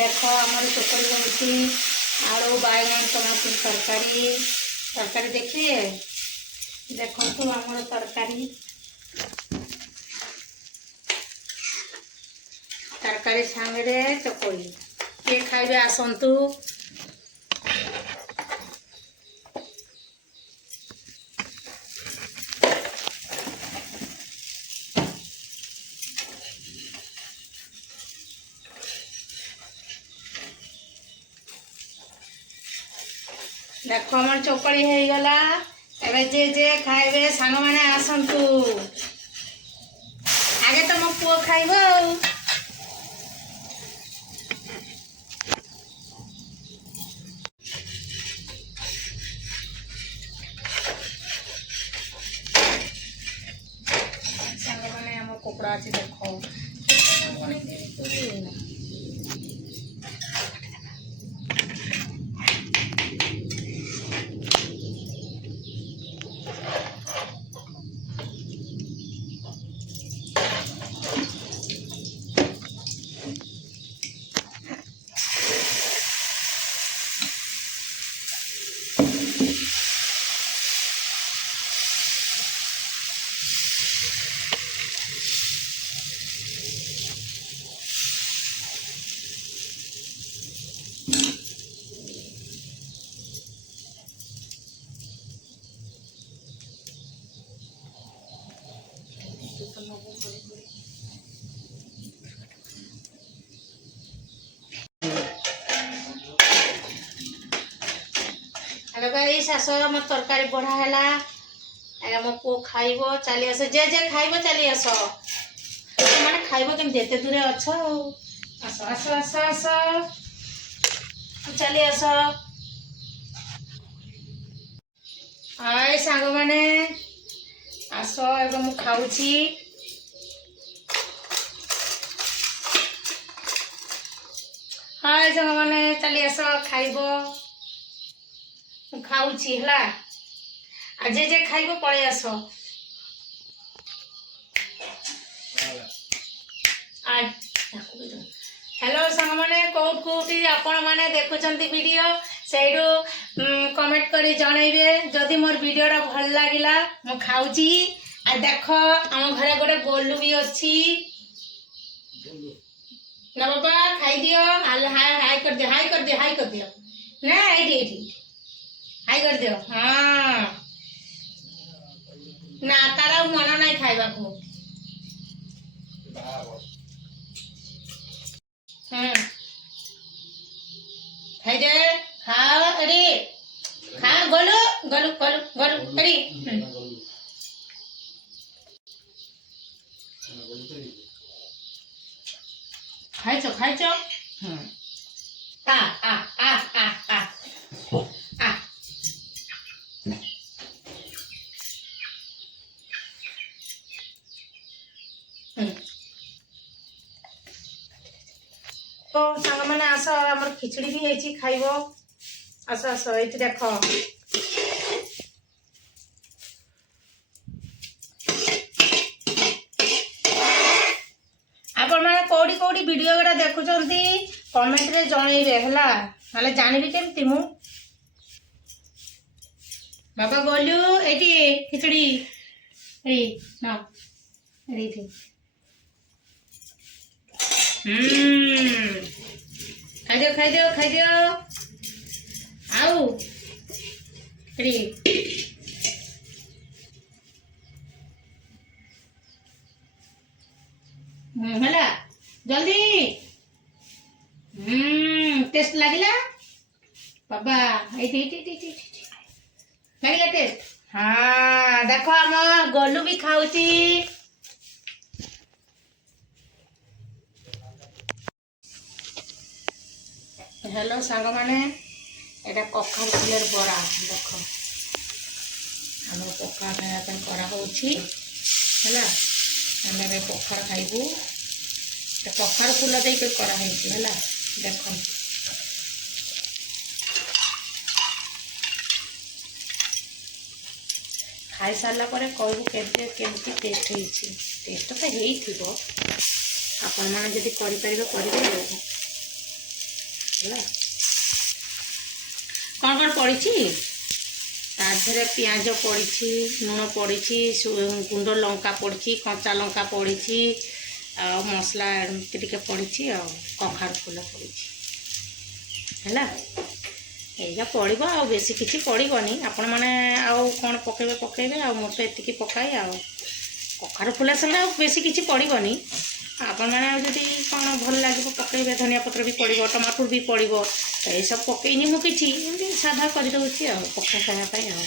देख आमर चोकड़ी होती आलू बैगन टमाटर तरकारी तरकारी देखिए देखो आमर तरकारी तरकारी सांगे चोकड़ी किए खाइबे आसतु देख आम चोकड़ी हो गला एबे जे जे खाइबे सांग माने आसतु आगे तो मो पुओ खाइब सांग माने आम कुकुड़ा अच्छी देखो हेलो गाइस आसो मत तरकारी बढ़ा है मो पु खाइब चली आस जे जे खाइब चली आस माने खाइब केम जेते दूर अछ आस आस आस आस चली आस हाय सांग माने आस एवं मु खाउची हाय सांग माने चली आस खाइब खाऊची हला आज जे खाइबो पळे आस हेलो संग माने कोट कोटी आपण माने देखुचंती वीडियो सेडू कमेंट करी जणैबे जदी मोर वीडियोटा भल लागिला मो खाऊची आ देखो हम घरे गोटे गोलू भी अछि ना बाबा खाई दियो हाय हाय कर दे हाय कर दे हाय कर दियो ना एठी एठी हाय कर दियो हाँ ना तारा मन नहीं खाइबा को खाई दे खा अरे खा गोलू गोलू गोलू गोलू अरे खाई चो आ आ आ आ आ तो सांग मैंने आस आम खिचड़ी भी है खाइब आस आस ये देख आपण मैंने कौड़ी कौड़ी वीडियो गुड़ा देखुंत कमेंट रे जनइबे हला नाले जानबी केमती मु बाबा बोलू एटी खिचड़ी ए ना रे खाई दियो आउ रे हला जल्दी टेस्ट लागिला बाबा लागिला टेस्ट हाँ देखो आम गोलू भी खाऊची हेलो सांग माने एटा कखार फुलर बड़ा देख आम पखा खाया करा होची हला हमें पखार खाइबू कखार फूल दे करा है देख खाई सारा पर कहू केमती टेस्ट होती टेस्ट तो होती आपण मैंने जब करें ହେଲା କ'ଣ କ'ଣ ପଡ଼ିଛି ତା ଦେହରେ ପିଆଜ ପଡ଼ିଛି, ଲୁଣ ପଡ଼ିଛି, ଗୁଣ୍ଡ ଲଙ୍କା ପଡ଼ିଛି, କଞ୍ଚା ଲଙ୍କା ପଡ଼ିଛି, ଆଉ ମସଲା ଏମିତି ଟିକେ ପଡ଼ିଛି, ଆଉ କଖାରୁ ଫୁଲ ପଡ଼ିଛି ହେଲା। ଏଇଟା ପଡ଼ିବ, ଆଉ ବେଶୀ କିଛି ପଡ଼ିବନି। ଆପଣମାନେ ଆଉ କ'ଣ ପକାଇବେ ଆଉ ମୁଁ ତ ଏତିକି ପକାଏ। ଆଉ କଖାରୁ ଫୁଲ ସାଙ୍ଗେ ଆଉ ବେଶୀ କିଛି ପଡ଼ିବନି। ଆପଣମାନେ ଆଉ ଯଦି କ'ଣ ଭଲ ଲାଗିବ ପକାଇବେ, ଧନିଆ ପତ୍ର ବି ପଡ଼ିବ, ଟମାଟୋ ବି ପଡ଼ିବ। ଏସବୁ ପକାଇନି ମୁଁ କିଛି, ଏମିତି ସାଧା କରିଦେଉଛି ଆଉ ପଖାଳ ଖାଇବା ପାଇଁ ଆଉ।